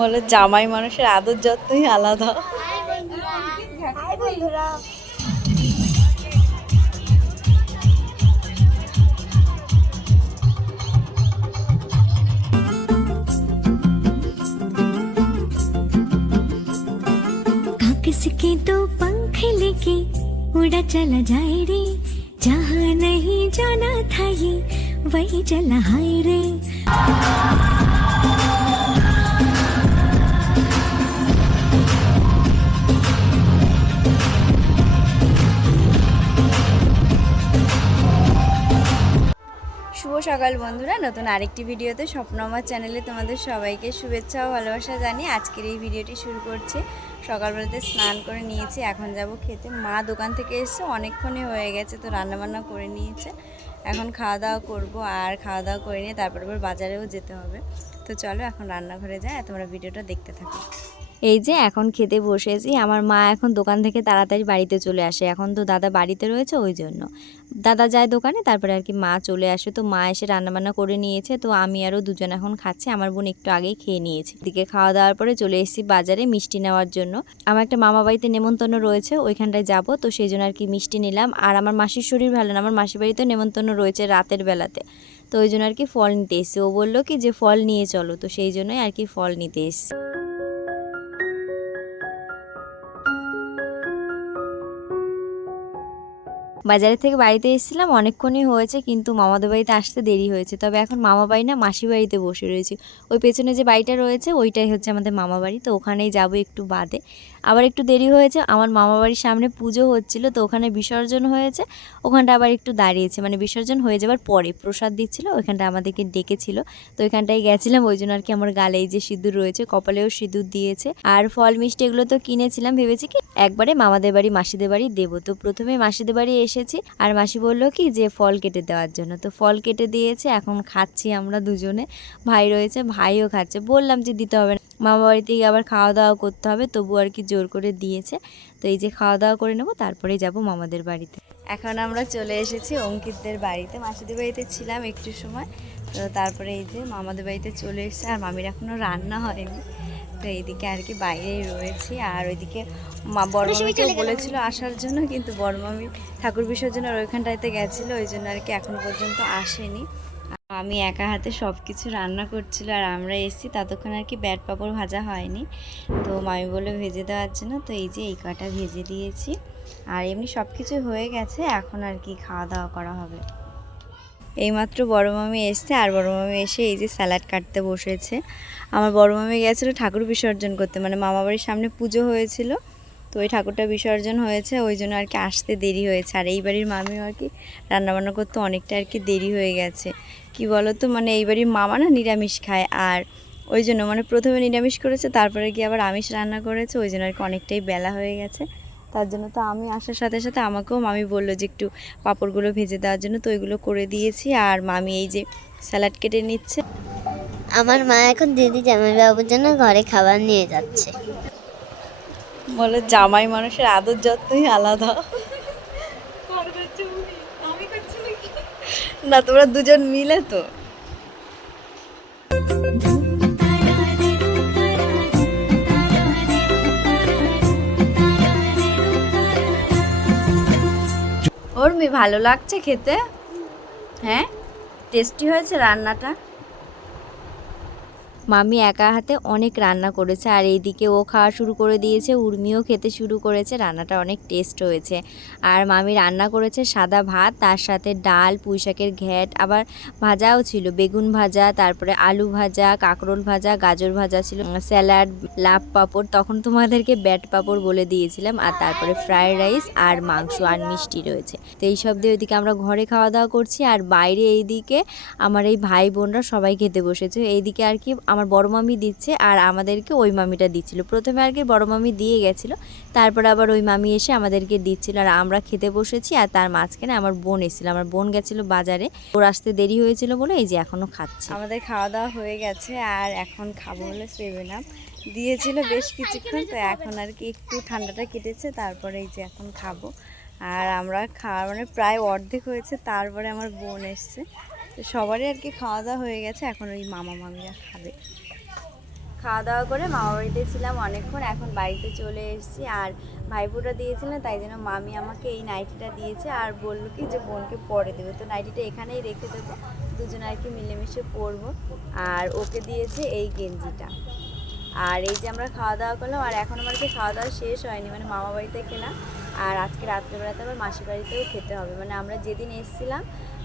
বলে জামাই মানুষের আদর যত্নই আলাদা হাই বন্ধুরা कागज के दो पंख लेके उड़ा चला जाए रे जहाँ नहीं जाना था ये वही चला हाय रे সকাল বন্ধুরা, নতুন আরেকটি ভিডিওতে স্বপ্ন আমার চ্যানেলে তোমাদের সবাইকে শুভেচ্ছা ও ভালোবাসা জানিয়ে আজকের এই ভিডিওটি শুরু করছি। সকালবেলাতে স্নান করে নিয়েছি, এখন যাব খেতে। মা দোকান থেকে এসে অনেকক্ষণই হয়ে গেছে, তো রান্নাবান্না করে নিয়েছে। এখন খাওয়া দাওয়া করব আর খাওয়া দাওয়া করে নিয়ে তারপর আবার বাজারেও যেতে হবে। তো চলো এখন রান্নাঘরে যায় তোমরা ভিডিওটা দেখতে থাকো। এই যে এখন খেতে বসেছি, আমার মা এখন দোকান থেকে তাড়াতাড়ি বাড়িতে চলে আসে। এখন তো দাদা বাড়িতে রয়েছে ওই জন্য। দাদা যায় দোকানে, তারপরে আর কি মা চলে আসে। তো মা এসে রান্নাবান্না করে নিয়েছে। তো আমি আরও দুজন এখন খাচ্ছি। আমার বোন একটু আগেই খেয়ে নিয়েছে। দিকে খাওয়া দাওয়ার পরে চলে এসেছি বাজারে মিষ্টি নেওয়ার জন্য। আমার একটা মামা বাড়িতে নেমন্তন্ন রয়েছে, ওইখানটায় যাব। তো সেই জন্য আর কি মিষ্টি নিলাম। আর আমার মাসির শরীর ভালো না, আমার মাসির বাড়িতেও নেমন্তন্ন রয়েছে রাতের বেলাতে। তো ওই জন্য আর কি ফল নিতে এসেছি। ও বলল কি যে ফল নিয়ে চলো। তো সেই জন্যই আর কি ফল নিতে এসেছি। বাজারে থেকে বাড়িতে এসেছিলাম, অনেকক্ষণই হয়েছে কিন্তু মামাদের বাড়িতে আসতে দেরি হয়েছে। তবে এখন মামা বাড়ি না মাসি বাড়িতে বসে রয়েছি। ওই পেছনে যে বাড়িটা রয়েছে, ওইটাই হচ্ছে আমাদের মামা বাড়ি। তো ওখানেই যাব একটু বাদে। আবার একটু দেরি হয়েছে, আমার মামা বাড়ির সামনে পুজো হচ্ছিল, তো ওখানে বিসর্জন হয়েছে। ওখানটা আবার একটু দাঁড়িয়েছে মানে বিসর্জন হয়ে যাওয়ার পরে প্রসাদ দিচ্ছিল, ওইখানটা আমাদেরকে ডেকেছিল। তো ওইখানটায় গেছিলাম, ওই জন্য আর কি আমার গালে যে সিঁদুর রয়েছে, কপালেও সিঁদুর দিয়েছে। আর ফল মিষ্টি এগুলো তো কিনেছিলাম, ভেবেছি কি একবারে মামাদের বাড়ি, মাসিদের বাড়ি দেবো। তো প্রথমে মাসিদের বাড়ি এসেছি। আর মাসি বলল কি যে ফল কেটে দেওয়ার জন্য। তো ফল কেটে দিয়েছে, এখন খাচ্ছি আমরা দুজনে। ভাই রয়েছে, ভাইও খাচ্ছে। বললাম যে দিতে হবে না। মামা বাড়ি থেকে আবার খাওয়া দাওয়া করতে হবে, তবু আর কি জোর করে দিয়েছে। তো এই যে খাওয়া দাওয়া করে নেব, তারপরেই যাব মামাদের বাড়িতে। এখন আমরা চলে এসেছি অঙ্কিতদের বাড়িতে। মাসিদের বাড়িতে ছিলাম একটু সময়। তো তারপরে এই যে মামাদের বাড়িতে চলে এসেছে। আর মামির এখনও রান্না হয়নি। তো এইদিকে আর কি বাইরেই রয়েছি। আর ওইদিকে মা বড় মামিকে বলেছিল আসার জন্য কিন্তু বড় মামি ঠাকুর বিসর্জনের ওইখানটাইতে গেছিল ওই জন্য আর কি এখনও পর্যন্ত আসেনি। আমি একা হাতে সব কিছু রান্না করছিল আর আমরা এসেছি ততক্ষণ আর কি ব্যাট পাপড় ভাজা হয়নি। তো মামি বলে ভেজে দেওয়ার জন্য তো এই যে এই কটা ভেজে দিয়েছি। আর এমনি সব কিছু হয়ে গেছে এখন আর কি খাওয়া দাওয়া করা হবে। এইমাত্র বড় মামি এসছে আর বড় মামি এসে এই যে স্যালাড কাটতে বসেছে। আমার বড় মামি গেছিল ঠাকুর বিসর্জন করতে মানে মামাবাড়ির সামনে পুজো হয়েছিল, তো ওই ঠাকুরটা বিসর্জন হয়েছে, ওই জন্য আর কি আসতে দেরি হয়েছে। আর এই বাড়ির মামিও আর কি রান্নাবান্না করতে অনেকটা আর কি দেরি হয়ে গেছে। কি বলো তো মানে এই বাড়ির মামা না নিরামিষ খায়, আর ওই জন্য মানে প্রথমে নিরামিষ করেছে, তারপরে কি আবার আমিষ রান্না করেছে, ওই জন্য আর কি অনেকটাই বেলা হয়ে গেছে। তার জন্য তো আমি আসার সাথে সাথে আমাকেও মামি বলল যে একটু পাঁপড়গুলো ভেজে দেওয়ার জন্য তো ওইগুলো করে দিয়েছি। আর মামি এই যে স্যালাড কেটে নিচ্ছে। আমার মা এখন দিদি জামাই বাবুর জন্য ঘরে খাবার নিয়ে যাচ্ছে। বলে জামাই মানুষের আদর যত্নই আলাদা। না তোমরা দুজন মিলে তো? ওর মেয়ে ভালো লাগছে খেতে। হ্যাঁ টেস্টি হয়েছে রান্নাটা। মামি একা হাতে অনেক রান্না করেছে আর এইদিকে ও খাওয়া শুরু করে দিয়েছে, উর্মিও খেতে শুরু করেছে, রান্নাটা অনেক টেস্ট হয়েছে। আর মামি রান্না করেছে সাদা ভাত, তার সাথে ডাল, পুঁইশাকের ঘ্যাট, আবার ভাজাও ছিল। বেগুন ভাজা, তারপরে আলু ভাজা, কাঁকরোল ভাজা, গাজর ভাজা ছিল, স্যালাড লাভ পাঁপড়, তখন তোমাদেরকে ব্যাট পাঁপড় বলে দিয়েছিলাম, আর তারপরে ফ্রায়েড রাইস আর মাংস আর মিষ্টি রয়েছে। তো এই সব দিয়ে ওইদিকে আমরা ঘরে খাওয়া দাওয়া করছি, আর বাইরে এইদিকে আমার এই ভাই বোনরা সবাই খেতে বসেছে। এইদিকে আর কি আমার বড় মামি দিচ্ছে আর আমাদেরকে ওই মামিটা দিচ্ছিল। প্রথমে আর কি বড় মামি দিয়ে গেছিল, তারপর আবার ওই মামি এসে আমাদেরকে দিচ্ছিল আর আমরা খেতে বসেছি আর তার মাঝখানে আমার বোন এসেছিল। আমার বোন গেছিল বাজারে, ওর আসতে দেরি হয়েছিল বলে এই যে এখনও খাচ্ছে। আমাদের খাওয়া দাওয়া হয়ে গেছে আর এখন খাব হলো সেভেন আপ। দিয়েছিল বেশ কিছুক্ষণ, তো এখন আর কি একটু ঠান্ডাটা কেটেছে, তারপরে এই যে এখন খাব। আর আমরা খাওয়া মানে প্রায় অর্ধেক হয়েছে, তারপরে আমার বোন এসছে। তো সবারই আর কি খাওয়া দাওয়া হয়ে গেছে, এখন ওই মামা মামিরা খাবে। খাওয়া দাওয়া করে মামা বাড়িতে ছিলাম অনেকক্ষণ, এখন বাড়িতে চলে এসেছি। আর ভাইফোঁটা দিয়েছিলেন তাই জন্য মামি আমাকে এই নাইটিটা দিয়েছে আর বলল কি যে বোনকে পরে দেবে। তো নাইটিটা এখানেই রেখে দেবো, দুজনে আর কি মিলেমিশে পরবো। আর ওকে দিয়েছে এই গেঞ্জিটা। আর এই যে আমরা খাওয়া দাওয়া করলাম, আর এখন আমার কি খাওয়া দাওয়া শেষ হয়নি মানে মামা বাড়িতে কেনা। আর আজকে রাত্রেবেলাতে আবার মাসি বাড়িতেও খেতে হবে। মানে আমরা যেদিন এসেছিলাম,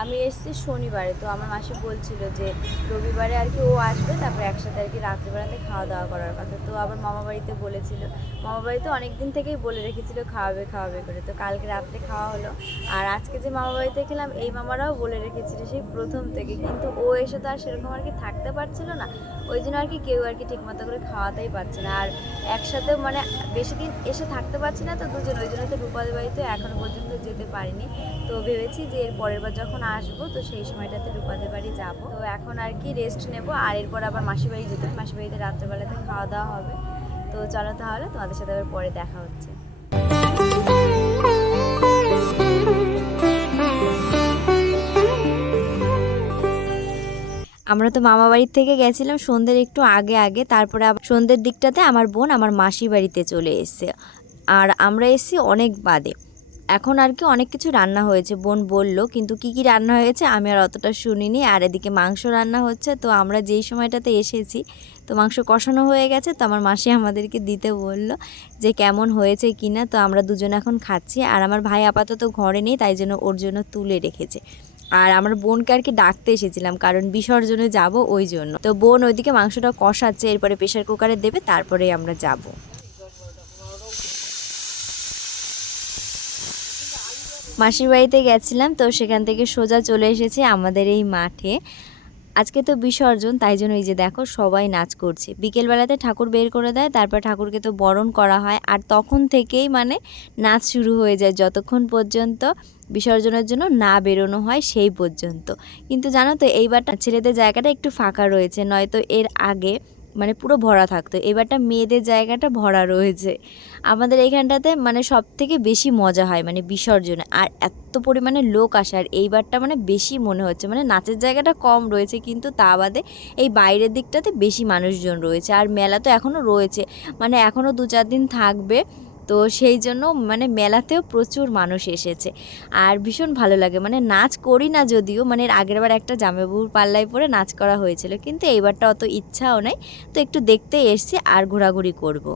আমি এসেছি শনিবারে। তো আমার মাসি বলছিল যে রবিবারে আর কি ও আসবে, তারপরে একসাথে আর কি রাত্রেবেলাতে খাওয়া দাওয়া করার কথা। তো আবার মামা বাড়িতে বলেছিল, মামা বাড়িতে অনেক দিন থেকেই বলে রেখেছিল খাওয়াবে খাওয়াবে করে। তো কালকে রাত্রে খাওয়া হলো। আর আজকে যে মামা বাড়িতে খেলাম, এই মামারাও বলে রেখেছিল সেই প্রথম থেকে। কিন্তু ও এসে তো আর সেরকম আর কি থাকতে পারছিল না। ওই জন্য আর কি কেউ আর কি ঠিকমতো করে খাওয়াতেই পারছে না। আর একসাথে মানে বেশি দিন এসে থাকতে পারছি না তো দুজন, ওই জন্য তো রূপাদের বাড়িতে এখনও পর্যন্ত যেতে পারিনি। তো ভেবেছি যে এর পরের বার যখন আসব, তো সেই সময়টাতে রূপাদের বাড়ি যাব। তো এখন আর কি রেস্ট নেব, আর এরপর আবার মাসি বাড়ি যেতে হবে। মাসি বাড়িতে রাত্রেবেলাতে খাওয়া দাওয়া হবে। তো চলো তাহলে তোমাদের সাথে আবার পরে দেখা হচ্ছে। আমরা তো মামা বাড়ির থেকে গেছিলাম সন্ধ্যের একটু আগে আগে। তারপরে সন্ধ্যের দিকটাতে আমার বোন আমার মাসি বাড়িতে চলে এসেছে। আর আমরা এসেছি অনেক বাদে। এখন আর কি অনেক কিছু রান্না হয়েছে, বোন বলল, কিন্তু কি কি রান্না হয়েছে আমি আর অতটা শুনিনি। আর এদিকে মাংস রান্না হচ্ছে, তো আমরা যেই সময়টাতে এসেছি, তো মাংস কষানো হয়ে গেছে, তো আমার মাসি আমাদেরকে দিতে বলল যে কেমন হয়েছে কি না তো আমরা দুজন এখন খাচ্ছি। আর আমার ভাই আপাতত ঘরে নেই, তাই জন্য ওর জন্য তুলে রেখেছে। আর আমার বোনকে আর কি ডাকতে এসেছিলাম, কারণ বিসর্জনে যাব ওই জন্য। তো বোন ওইদিকে মাংসটা কষাচ্ছে, এরপরে প্রেশার কুকারে দেবে তারপরে আমরা যাব। মাসির বাড়িতে গেছিলাম, তো সেখান থেকে সোজা চলে এসেছে আমাদের এই মাঠে। আজকে তো বিসর্জন, তাই জন্য এই যে দেখো সবাই নাচ করছে। বিকেলবেলাতে ঠাকুর বের করে দেয়, তারপর ঠাকুরকে তো বরণ করা হয়। আর তখন থেকেই মানে নাচ শুরু হয়ে যায়, যতক্ষণ পর্যন্ত বিসর্জনের জন্য না বেরোনো হয় সেই পর্যন্ত। কিন্তু জানো তো এইবারটা ছেলেদের জায়গাটা একটু ফাঁকা রয়েছে, নয়তো এর আগে মানে পুরো ভরা থাকতো। এবারটা মেয়েদের জায়গাটা ভরা রয়েছে। আমাদের এখানটাতে মানে সব থেকে বেশি মজা হয় মানে বিসর্জনে। আর এত পরিমাণে লোক আসে, আর এইবারটা মানে বেশি মনে হচ্ছে। মানে নাচের জায়গাটা কম রয়েছে, কিন্তু তা বাদে এই বাইরের দিকটাতে বেশি মানুষজন রয়েছে। আর মেলা তো এখনও রয়েছে। মানে এখনও দু চার দিন থাকবে। তো সেই জন্য মানে মেলাতেও প্রচুর মানুষ এসেছে। আর ভীষণ ভালো লাগে। মানে নাচ করি না যদিও মানে আগেরবার একটা জামাইবাবুর পাল্লায় পরে নাচ করা হয়েছিল, কিন্তু এইবারটা অত ইচ্ছাও নাই। তো একটু দেখতে এসছি আর ঘোরাঘুরি করব।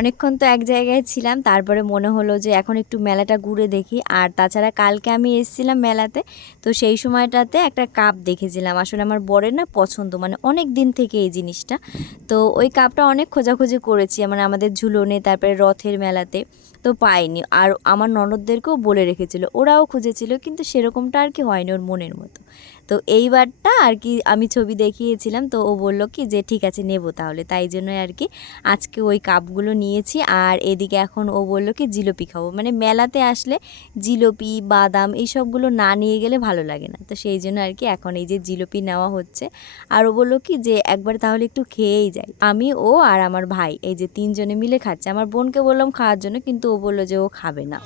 অনেকক্ষণ তো এক জায়গায় ছিলাম, তারপরে মনে হলো যে এখন একটু মেলাটা ঘুরে দেখি। আর তাছাড়া কালকে আমি এসেছিলাম মেলাতে, তো সেই সময়টাতে একটা কাপ দেখেছিলাম। আসলে আমার বরের না পছন্দ মানে অনেক দিন থেকে এই জিনিসটা। তো ওই কাপটা অনেক খোঁজাখুঁজি করেছি মানে আমাদের ঝুলনে, তারপরে রথের মেলাতে, তো পাইনি। আর আমার ননদদেরকেও বলে রেখেছিল, ওরাও খুঁজেছিল, কিন্তু সেরকমটা আর কি হয়নি ওর মনের মতো। তো এইবারটা আর কি আমি ছবি দেখিয়েছিলাম, তো ও বলল কি যে ঠিক আছে নেব তাহলে। তাই জন্যই আর কি আজকে ওই কাপগুলো নিয়েছি। আর এদিকে এখন ও বলল কি জিলিপি খাব। মানে মেলাতে আসলে জিলিপি, বাদাম এই সবগুলো না নিয়ে গেলে ভালো লাগে না। তো সেই জন্য আর কি এখন এই যে জিলিপি নেওয়া হচ্ছে। আর ও বলল কি যে একবার তাহলে একটু খেয়েই যাই। আমি, ও আর আমার ভাই এই যে তিনজনে মিলে খাচ্ছে। আমার বোনকে বললাম খাওয়ার জন্য, কিন্তু ও বলল যে ও খাবে না।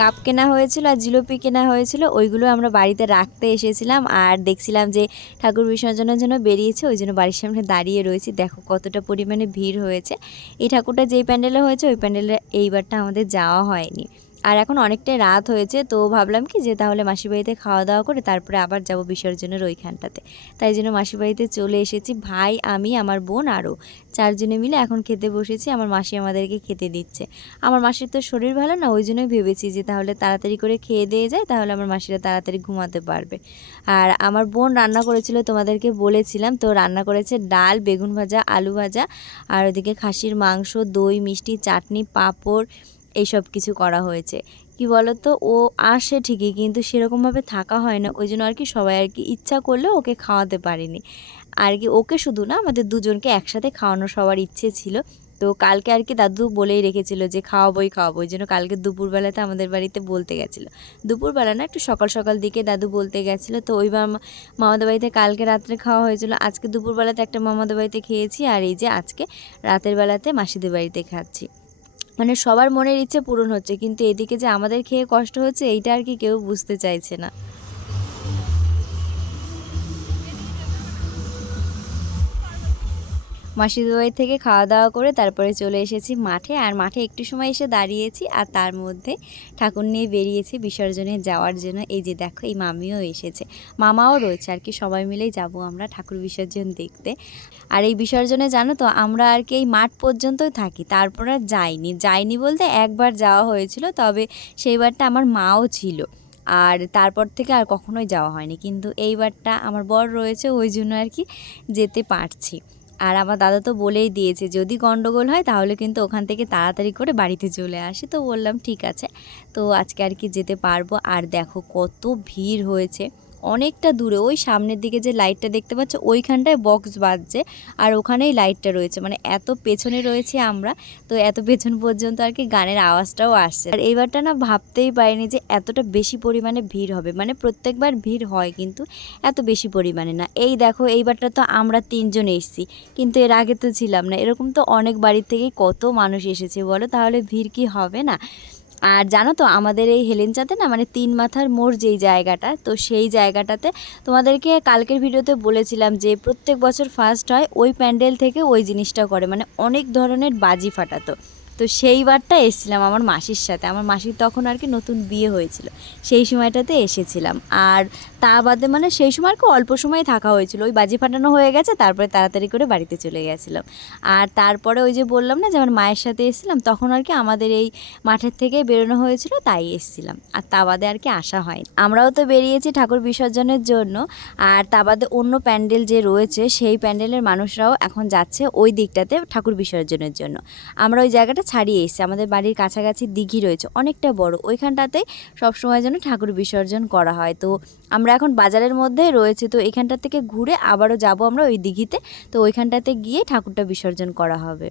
কাপ কেনা হয়েছিল আর জিলিপি কেনা হয়েছিল, ওইগুলো আমরা বাড়িতে রাখতে এসেছিলাম আর দেখছিলাম যে ঠাকুর বিসর্জনের জন্য বেরিয়েছে, ওই জন্য বাড়ির সামনে দাঁড়িয়ে রয়েছি। দেখো কতটা পরিমাণে ভিড় হয়েছে। এই ঠাকুরটা যেই প্যান্ডেলে হয়েছে, ওই প্যান্ডেলে এইবারটা আমাদের যাওয়া হয়নি। আর এখন অনেকটাই রাত হয়েছে, তো ভাবলাম কি যে তাহলে মাসির বাড়িতে খাওয়া দাওয়া করে তারপরে আবার যাব বিসর্জনের ওইখানটাতে। তাই জন্য মাসির বাড়িতে চলে এসেছি, ভাই, আমি, আমার বোন, আরও চারজনে মিলে এখন খেতে বসেছি, আমার মাসি আমাদেরকে খেতে দিচ্ছে। আমার মাসির তো শরীর ভালো না, ওই জন্যই ভেবেছি যে তাহলে তাড়াতাড়ি করে খেয়ে দিয়ে যায় তাহলে আমার মাসিরা তাড়াতাড়ি ঘুমাতে পারবে। আর আমার বোন রান্না করেছিল, তোমাদেরকে বলেছিলাম, তো রান্না করেছে ডাল, বেগুন ভাজা, আলু ভাজা, আর ওদিকে খাসির মাংস, দই, মিষ্টি, চাটনি, পাঁপড় এইসব কিছু করা হয়েছে। কি বলতো? ও আসে ঠিকই কিন্তু সেরকমভাবে থাকা হয় না। ওই জন্য আর কি সবাই আর কি ইচ্ছা করলে ওকে খাওয়াতে পারিনি। আর কি ওকে শুধু না, আমাদের দুজনকে একসাথে খাওয়ানোর সবার ইচ্ছে ছিল। তো কালকে আর কি দাদু বলেই রেখেছিল যে খাওয়াবোই, খাওয়াবো। ওই জন্য কালকে দুপুরবেলাতে আমাদের বাড়িতে বলতে গেছিল। দুপুরবেলা না একটু সকাল সকাল দিকে দাদু বলতে গেছিল, তো ওই মা- মামাদের বাড়িতে কালকে রাত্রে খাওয়া হয়েছিল। আজকে দুপুরবেলাতে একটা মামাদের বাড়িতে খেয়েছি। আর এই যে আজকে রাতের বেলাতে মাসিদের বাড়িতে খাচ্ছি। মানে সবার মনের ইচ্ছে পূরণ হচ্ছে, কিন্তু এদিকে যে আমাদের খেয়ে কষ্ট হচ্ছে, এইটা আর কি কেউ বুঝতে চাইছে না। মাসিদের বাড়ি থেকে খাওয়া দাওয়া করে তারপরে চলে এসেছি মাঠে। আর মাঠে একটু সময় এসে দাঁড়িয়েছি আর তার মধ্যে ঠাকুর নিয়ে বেরিয়েছি বিসর্জনে যাওয়ার জন্য। এই যে দেখো, এই মামিও এসেছে। মামাও রয়েছে আর কি, সবাই মিলেই যাব আমরা ঠাকুর বিসর্জন দেখতে। আর এই বিসর্জনে জানো তো, আমরা আর কি এই মাঠ পর্যন্তই থাকি, তারপর আর যাইনি। যাইনি বলতে একবার যাওয়া হয়েছিল, তবে সেইবারটা আমার মাও ছিল। আর তারপর থেকে আর কখনোই যাওয়া হয়নি। কিন্তু এইবারটা আমার বর রয়েছে, ওই জন্য আর কি যেতে পারছি। আর আমার দাদা তো বলেই দিয়েছে, যদি গন্ডগোল হয় তাহলে কিন্তু ওখান থেকে তাড়াতাড়ি করে বাড়িতে চলে আসি। তো বললাম, ঠিক আছে। তো আজকে আর কি যেতে পারব। আর দেখো কত ভিড় হয়েছে। অনেকটা দূরে, ওই সামনের দিকে যে লাইটটা দেখতে পাচ্ছ, ওইখানটায় বক্স বাজছে আর ওখানেই লাইটটা রয়েছে। মানে এত পেছনে রয়েছে আমরা, তো এত পেছন পর্যন্ত আর কি গানের আওয়াজটাও আসছে। আর এইবারটা না ভাবতেই পারিনি যে এতটা বেশি পরিমাণে ভিড় হবে। মানে প্রত্যেকবার ভিড় হয় কিন্তু এত বেশি পরিমাণে না। এই দেখো, এইবারটা তো আমরা তিনজন এসেছি, কিন্তু এর আগে তো ছিলাম না। এরকম তো অনেক বাড়ির থেকেই কত মানুষ এসেছে, বলো? তাহলে ভিড় কি হবে না? আর জানো তো, আমাদের এই হেলেঞ্চাতে না মানে তিন মাথার মোড় যেই জায়গাটা, তো সেই জায়গাটাতে তোমাদেরকে কালকের ভিডিওতে বলেছিলাম যে প্রত্যেক বছর ফার্স্ট হয় ওই প্যান্ডেল থেকে ওই জিনিসটা করে মানে অনেক ধরনের বাজি ফাটাতো। তো সেইবারটা এসেছিলাম আমার মাসির সাথে। আমার মাসির তখন আর কি নতুন বিয়ে হয়েছিল। সেই সময়টাতে এসেছিলাম। আর তা বাদে মানে সেই সময় আর কি অল্প সময় থাকা হয়েছিল। ওই বাজি ফাটানো হয়ে গেছে, তারপরে তাড়াতাড়ি করে বাড়িতে চলে গেছিলাম। আর তারপরে ওই যে বললাম না যে আমার মায়ের সাথে এসেছিলাম, তখন আর কি আমাদের এই মাঠের থেকে বেরোনো হয়েছিল, তাই এসেছিলাম। আর তা বাদে আর কি আসা হয়নি। আমরাও তো বেরিয়েছি ঠাকুর বিসর্জনের জন্য। আর তা বাদে অন্য প্যান্ডেল যে রয়েছে, সেই প্যান্ডেলের মানুষরাও এখন যাচ্ছে ওই দিকটাতে ঠাকুর বিসর্জনের জন্য। আমরা ওই জায়গাটা ছাড়িয়ে এসছে। আমাদের বাড়ির কাছাকাছি দিঘি রয়েছে, অনেকটা বড়। ওইখানটাতে সবসময় যেন ঠাকুর বিসর্জন করা হয়। তো আমরা এখন বাজারের মধ্যে রয়েছে, তো এখানটা থেকে ঘুরে আবারও যাব আমরা ওই দিঘিতে। তো ওইখানটাতে গিয়ে ঠাকুরটা বিসর্জন করা হবে।